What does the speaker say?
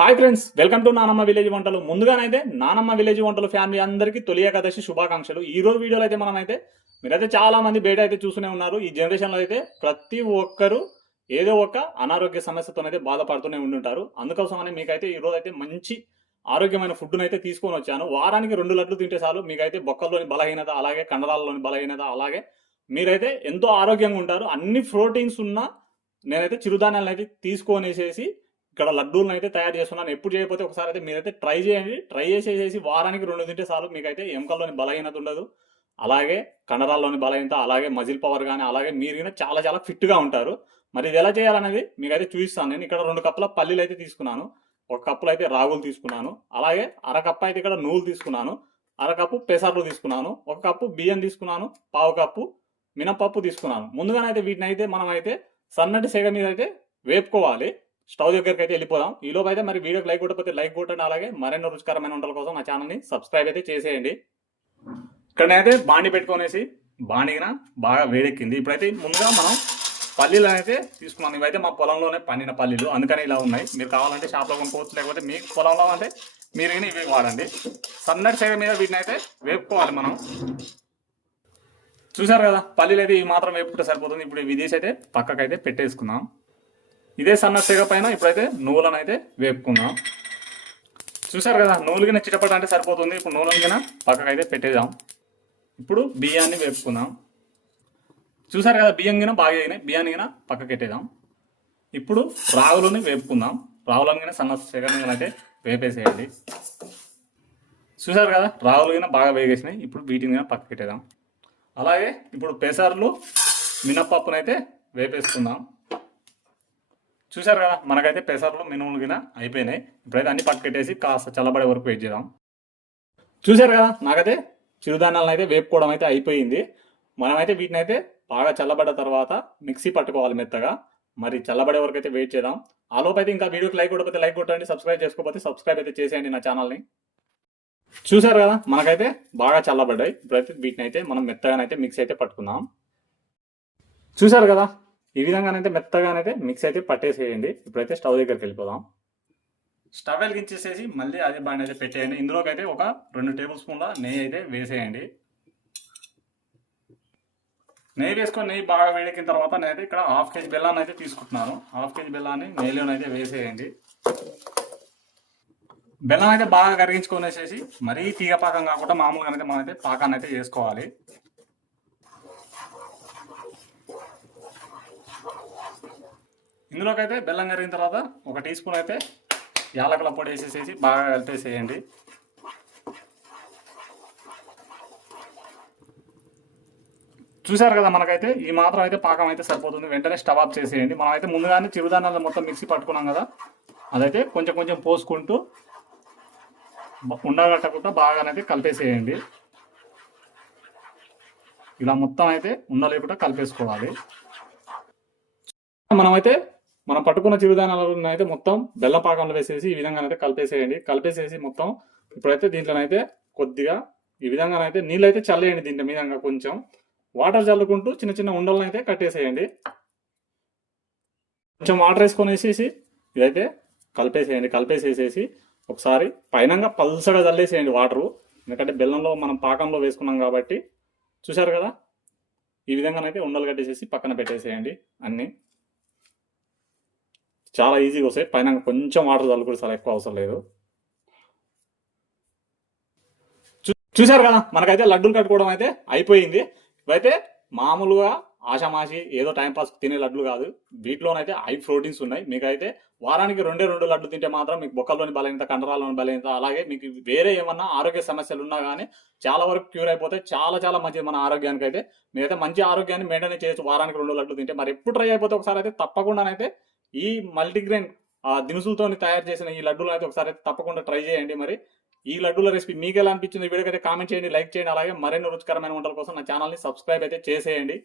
Hi friends welcome to నానమ్మ village వంటలు. ముందుగానైతే నానమ్మ విలేజ్ వంటలు ఫ్యామిలీ అందరికీ తొలి ఏకాదశి శుభాకాంక్షలు. ఈ రోజు వీడియోలో అయితే మనం అయితే మీరైతే చాలా మంది బయట అయితే చూస్తూనే ఉన్నారు. ఈ జనరేషన్లో అయితే ప్రతి ఒక్కరు ఏదో ఒక అనారోగ్య సమస్యతో అయితే బాధపడుతూనే ఉండుంటారు. అందుకోసమని మీకైతే ఈ రోజు అయితే మంచి ఆరోగ్యమైన ఫుడ్ను అయితే తీసుకొని వచ్చాను. వారానికి రెండు లడ్లు తింటే చాలు. మీకైతే బొక్కల్లోని బలహీనత అలాగే కండరాల్లోని బలహీనత అలాగే మీరైతే ఎంతో ఆరోగ్యంగా ఉంటారు. అన్ని ప్రోటీన్స్ ఉన్న నేనైతే చిరుధాన్యాలను అయితే తీసుకొనేసేసి ఇక్కడ లడ్డూలను అయితే తయారు చేస్తున్నాను. ఎప్పుడు చేయకపోతే ఒకసారి అయితే మీరైతే ట్రై చేయండి. ట్రై చేసేసి వారానికి రెండు తింటే చాలు మీకైతే ఎముకల్లోని బలహీనత ఉండదు. అలాగే కండరాల్లోని బలహీనత అలాగే మజిల్ పవర్ కానీ అలాగే మీరు కూడా చాలా చాలా ఫిట్గా ఉంటారు. మరి ఇది ఎలా చేయాలనేది మీకైతే చూపిస్తాను. నేను ఇక్కడ రెండు కప్పుల పల్లీలు అయితే తీసుకున్నాను. ఒక కప్పులో అయితే రాగులు తీసుకున్నాను. అలాగే అర కప్పు అయితే ఇక్కడ నూలు తీసుకున్నాను. అర కప్పు పెసర్లు తీసుకున్నాను. ఒక కప్పు బియ్యం తీసుకున్నాను. పావు కప్పు మినపప్పు తీసుకున్నాను. ముందుగానైతే వీటిని అయితే మనం అయితే సన్నటి సెగ మీద అయితే వేపుకోవాలి. స్టవ్ దగ్గరికి అయితే వెళ్ళిపోదాం. ఈ లోపు అయితే మరి వీడియోకి లైక్ కొట్టకపోతే లైక్ కొట్టండి. అలాగే మరెన్నో రుచికరమైన వంటల కోసం నా ఛానల్ని సబ్స్క్రైబ్ అయితే చేసేయండి. ఇక్కడనైతే బాండి పెట్టుకునేసి బాండిగిన బాగా వేడెక్కింది. ఇప్పుడైతే ముందుగా మనం పల్లీలు అయితే తీసుకున్నాం. ఇవైతే మా పొలంలోనే పండిన పల్లీలు. అందుకని ఇలా ఉన్నాయి. మీరు కావాలంటే షాప్లో కొనుక్కోవచ్చు. లేకపోతే మీ పొలంలో అంటే మీరు కానీ ఇవి వాడండి. సన్నటి సైడ్ మీద వీటిని అయితే వేపుకోవాలి మనం. చూసారు కదా? పల్లీలు అయితే ఈ మాత్రం వేపుకుంటే సరిపోతుంది. ఇప్పుడు ఇవి తీసి అయితే పక్కకైతే పెట్టేసుకుందాం. ఇదే సన్న సెగ పైన ఇప్పుడైతే నూలను అయితే వేపుకుందాం. చూసారు కదా నూలుగిన చిటపట అంటే సరిపోతుంది. ఇప్పుడు నూలనిగిన పక్కకు పక్కకైతే పెట్టేద్దాం. ఇప్పుడు బియ్యాన్ని వేపుకుందాం. చూసారు కదా బియ్యం గిన బాగా అయినాయి. బియ్యాన్ని గిన పక్కకి పెట్టేద్దాం. ఇప్పుడు రాగులని వేపుకుందాం. రాగులను గిన సన్న సెగ అయితే వేపేసేయండి. చూసారు కదా రాగులు గిన బాగా వేగేసినాయి. ఇప్పుడు వీటిని గిన పక్కకి పెట్టేద్దాం. అలాగే ఇప్పుడు పెసర్లు మినప్పప్పునైతే వేపేసుకుందాం. చూసారు కదా మనకైతే పెసర్లు మినుములు గిన అయిపోయినాయి. ఇప్పుడైతే అన్ని పక్కకెట్టేసి కాస్త చల్లబడే వరకు వెయిట్ చేద్దాం. చూసారు కదా నాకైతే చిరుధాన్యాలను అయితే వేపుకోవడం అయితే అయిపోయింది. మనమైతే వీటిని అయితే బాగా చల్లబడ్డ తర్వాత మిక్సీ పట్టుకోవాలి మెత్తగా. మరి చల్లబడే వరకు అయితే వెయిట్ చేద్దాం. ఆ అయితే ఇంకా వీడియోకి లైక్ కొట్టకపోతే లైక్ కొట్టండి సబ్స్క్రైబ్ చేసుకోకపోతే సబ్స్క్రైబ్ అయితే చేసేయండి నా ఛానల్ని చూసారు కదా మనకైతే బాగా చల్లబడ్డాయి. ఇప్పుడైతే వీటిని అయితే మనం మెత్తగానైతే మిక్స్ అయితే పట్టుకుందాం. చూసారు కదా ఈ విధంగానైతే మెత్తగానైతే మిక్స్ అయితే పట్టేసేయండి. ఇప్పుడైతే స్టవ్ దగ్గరికి వెళ్ళిపోదాం. స్టవ్ వెలిగించేసేసి మళ్ళీ అదే బాండ్ అయితే పెట్టేయండి. ఇందులోకి అయితే ఒక రెండు టేబుల్ స్పూన్ల నెయ్యి అయితే వేసేయండి. నెయ్యి వేసుకొని నెయ్యి బాగా వేడెక్కిన తర్వాత నేనైతే ఇక్కడ హాఫ్ కేజీ బెల్లాన్ని అయితే తీసుకుంటున్నాను. హాఫ్ కేజీ బెల్లాన్ని నెయ్యిలోనైతే వేసేయండి. బెల్లం అయితే బాగా కరిగించుకొనేసేసి మరీ తీగ పాకం కాకుండా మామూలుగా అయితే మనం అయితే పాకాన్ని అయితే చేసుకోవాలి ఇందులోకి అయితే బెల్లం కరిగిన తర్వాత ఒక టీ స్పూన్ అయితే యాలకుల పొడి వేసేసేసి బాగా కలిపేసేయండి. చూసారు కదా మనకైతే ఈ మాత్రం అయితే పాకం అయితే సరిపోతుంది. వెంటనే స్టవ్ ఆఫ్ చేసేయండి. మనం అయితే ముందుగానే చిరుధాన్యాలు మొత్తం మిక్సీ పట్టుకున్నాం కదా అదైతే కొంచెం కొంచెం పోసుకుంటూ ఉండగట్టకుండా బాగానైతే కలిపేసేయండి. ఇలా మొత్తం అయితే ఉండలేకుండా కలిపేసుకోవాలి. మనమైతే మనం పట్టుకున్న చిరుధాన్యాలను అయితే మొత్తం బెల్లపాకంలో వేసేసి ఈ విధంగానైతే కలిపేసేయండి. కలిపేసేసి మొత్తం ఇప్పుడైతే దీంట్లోనైతే కొద్దిగా ఈ విధంగానైతే నీళ్ళు అయితే చల్లేయండి దీంట్లో మీదంగా కొంచెం. వాటర్ చల్లుకుంటూ చిన్న చిన్న ఉండలను అయితే కట్టేసేయండి. కొంచెం వాటర్ వేసుకొని వేసేసి ఇదైతే కలిపేసేయండి. కలిపేసేసేసి ఒకసారి పైనంగా పల్సగా చల్లేసేయండి వాటరు. ఎందుకంటే బెల్లంలో మనం పాకంలో వేసుకున్నాం కాబట్టి చూసారు కదా? ఈ విధంగానైతే ఉండలు కట్టేసేసి పక్కన పెట్టేసేయండి అన్నీ. చాలా ఈజీగా వస్తాయి. పైన కొంచెం వాటర్ చల్లుకుంటే చాలా ఎక్కువ అవసరం లేదు. చూ- చూశారు కదా? మనకైతే లడ్డూలు కట్టుకోవడం అయితే అయిపోయింది. ఇవైతే మామూలుగా ఆషామాషి ఏదో టైం పాస్ తినే లడ్లు కాదు. వీటిలోనైతే హై ప్రోటీన్స్ ఉన్నాయి. మీకైతే వారానికి రెండే రెండు లడ్లు తింటే మాత్రం మీకు బొక్కల్లోని బలహీనత కండరాల్లోని బలహీనత అలాగే మీకు వేరే ఏమన్నా ఆరోగ్య సమస్యలు ఉన్నా కానీ చాలా వరకు క్యూర్ అయిపోతాయి. చాలా చాలా మంచిది మన ఆరోగ్యానికి అయితే మీరైతే మంచి ఆరోగ్యాన్ని మెయింటైన్ చేయొచ్చు వారానికి రెండు లడ్లు తింటే మరి ఎప్పుడు ట్రై అయిపోతే ఒకసారి అయితే తప్పకుండానైతే ఈ మల్టీగ్రెయిన్ ఆ దినుసులతో తయారు చేసిన ఈ లడ్డూలు అయితే ఒకసారి అయితే తప్పకుండా ట్రై చేయండి మరి. ఈ లడ్డూల రెసిపీ మీకు ఎలా అనిపించింది ఈ వీడియోకి అయితే కామెంట్ చేయండి లైక్ చేయండి అలాగే మరిన్ని రుచికరమైన వంటల కోసం నా ఛానల్ని సబ్స్క్రైబ్ అయితే చేసేయండి.